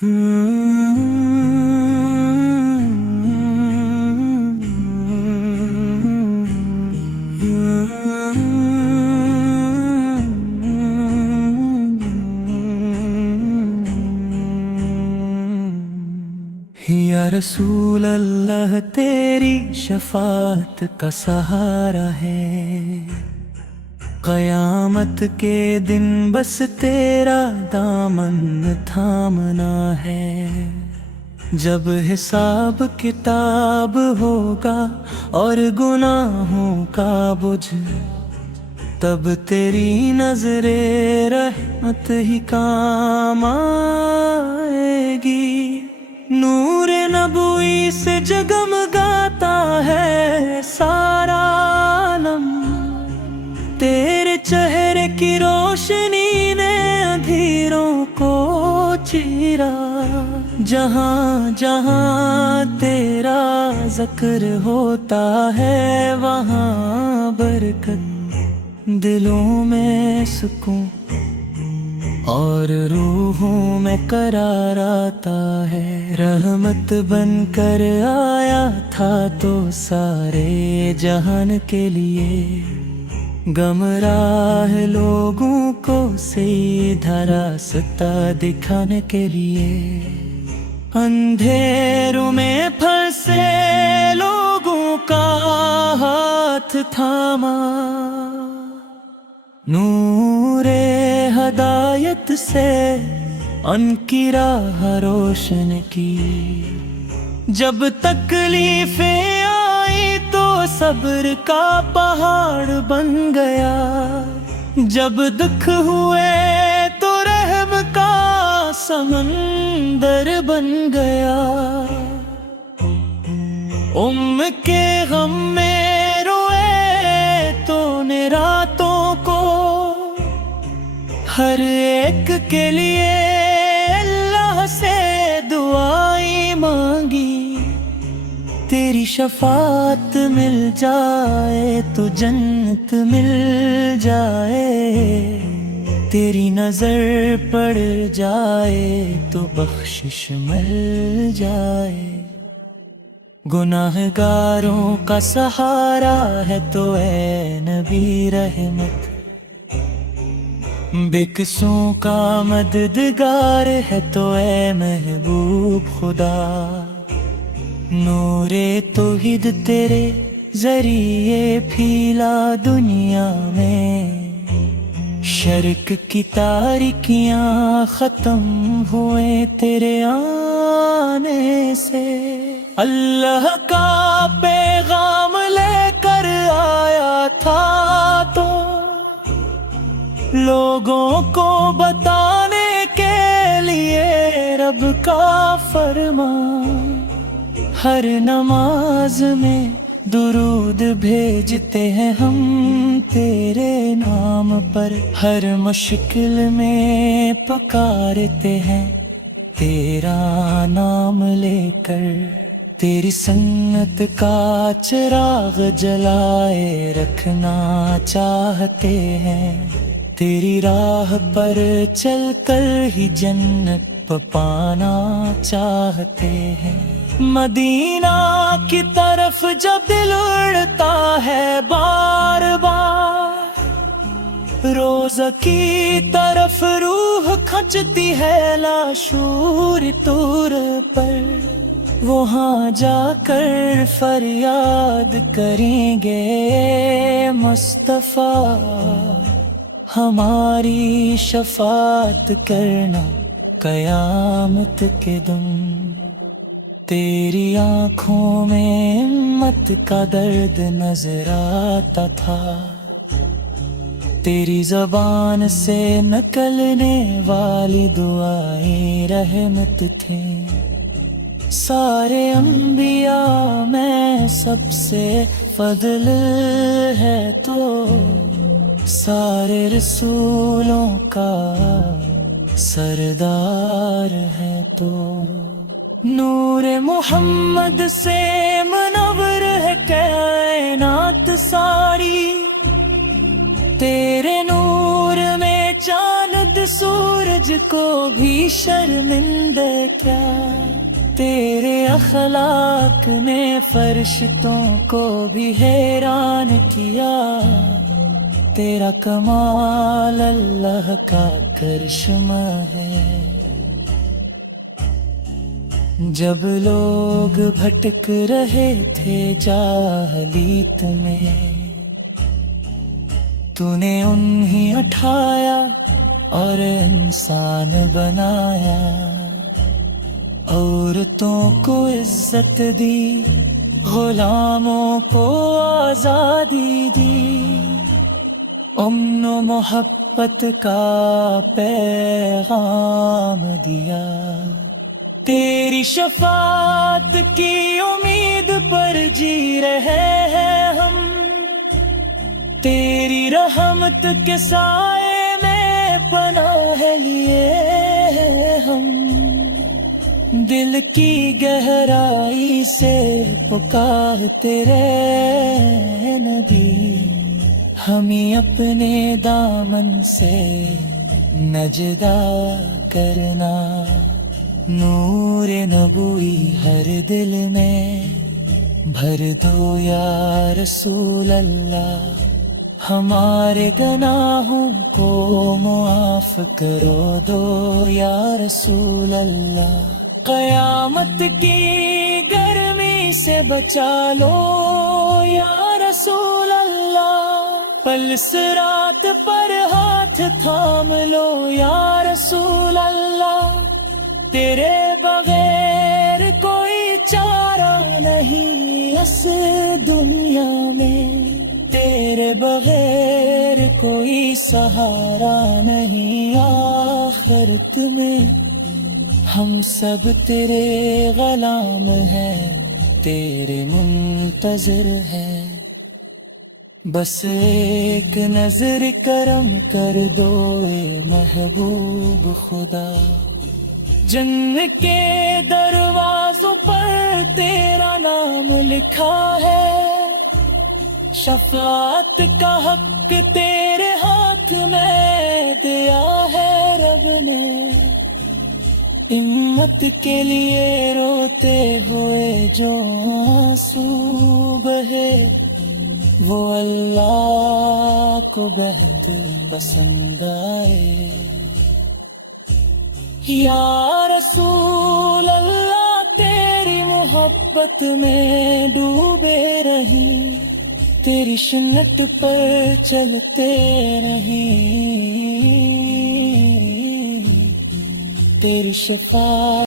یا رسول اللہ تیری شفاعت کا سہارا ہے، قیامت کے دن بس تیرا دامن تھامنا ہے۔ جب حساب کتاب ہوگا اور گناہوں کا بوجھ، تب تیری نظر رحمت ہی کام آئے گی۔ نور نبوی سے جگمگاتا ہے سارا عالم، تیرے چہرے کی روشنی نے اندھیروں کو چیرا۔ جہاں جہاں تیرا ذکر ہوتا ہے وہاں برکت، دلوں میں سکون اور روحوں میں قرار آتا ہے۔ رحمت بن کر آیا تھا تو سارے جہان کے لیے، گمراہ لوگوں کو سیدھا راستہ دکھانے کے لیے۔ اندھیروں میں پھنسے لوگوں کا ہاتھ تھاما، نور ہدایت سے ان کی راہ روشن کی۔ جب تکلیفیں آئی تو صبر کا پہاڑ بن گیا، جب دکھ ہوئے تو رحم کا سمندر بن گیا۔ کے غم میں روئے تو نے راتوں کو، ہر ایک کے لیے اللہ سے دعائیں مانگی۔ تیری شفاعت مل جائے تو جنت مل جائے، تیری نظر پڑ جائے تو بخشش مل جائے۔ گناہگاروں کا سہارا ہے تو اے نبی رحمت، بکسوں کا مددگار ہے تو اے محبوب خدا۔ نور توحید تیرے ذریعے پھیلا دنیا میں، شرک کی تاریکیاں ختم ہوئے تیرے آنے سے۔ اللہ کا پیغام لے کر آیا تھا تو لوگوں کو بتانے کے لیے رب کا فرمان۔ ہر نماز میں درود بھیجتے ہیں ہم تیرے نام پر، ہر مشکل میں پکارتے ہیں تیرا نام لے کر۔ تیری سنت کا چراغ جلائے رکھنا چاہتے ہیں، تیری راہ پر چل کر ہی جنت پانا چاہتے ہیں۔ مدینہ کی طرف جب دل اڑتا ہے بار بار، روزہ کی طرف روح کھنچتی ہے لاشور طور پر، وہاں جا کر فریاد کریں گے مصطفیٰ، ہماری شفاعت کرنا قیامت کے دن۔ تیری آنکھوں میں امت کا درد نظر آتا تھا، تیری زبان سے نکلنے والی دعائیں رحمت تھیں۔ سارے انبیاء میں سب سے فضل ہے تو، سارے رسولوں کا سردار ہے تو۔ نور محمد سے منور ہے کائنات ساری، تیرے نور میں چاند سورج مجھ کو بھی شرمندہ کیا، تیرے اخلاق نے فرشتوں کو بھی حیران کیا، تیرا کمال اللہ کا کرشمہ ہے۔ جب لوگ بھٹک رہے تھے جاہلیت میں، تو نے انہیں اٹھایا اور انسان بنایا، عورتوں کو عزت دی، غلاموں کو آزادی دی، امن و محبت کا پیغام دیا، تیری شفاعت کی امید پر جی رہے ہیں ہم، تیری رحمت کے سائے میں پناہ لیے ہیں ہم، دل کی گہرائی سے پکارتے رہے نبی، ہمیں اپنے دامن سے نہ جدا کرنا، نور نبوی ہر دل میں بھر دو یا رسول اللہ، ہمارے گناہوں کو معاف کرو دو یا رسول اللہ، قیامت کی گرمی سے بچا لو یا رسول اللہ، پلس رات پر ہاتھ تھام لو یا رسول اللہ، تیرے بغیر کوئی چارہ نہیں اس دنیا میں، تیرے بغیر کوئی سہارا نہیں آخرت میں، ہم سب تیرے غلام ہیں، تیرے منتظر ہیں، بس ایک نظر کرم کر دو اے محبوب خدا، جنت کے دروازوں پر تیرا نام لکھا ہے، شفاعت کا حق تیرے ہاتھ میں دیا ہے رب نے، امت کے لیے روتے ہوئے جو آنسو بہے، وہ اللہ کو بہت پسند آئے، یا رسول اللہ تیری محبت میں ڈوبے رہیں، تیری سنت پر چلتے رہیں، تیری شفاعت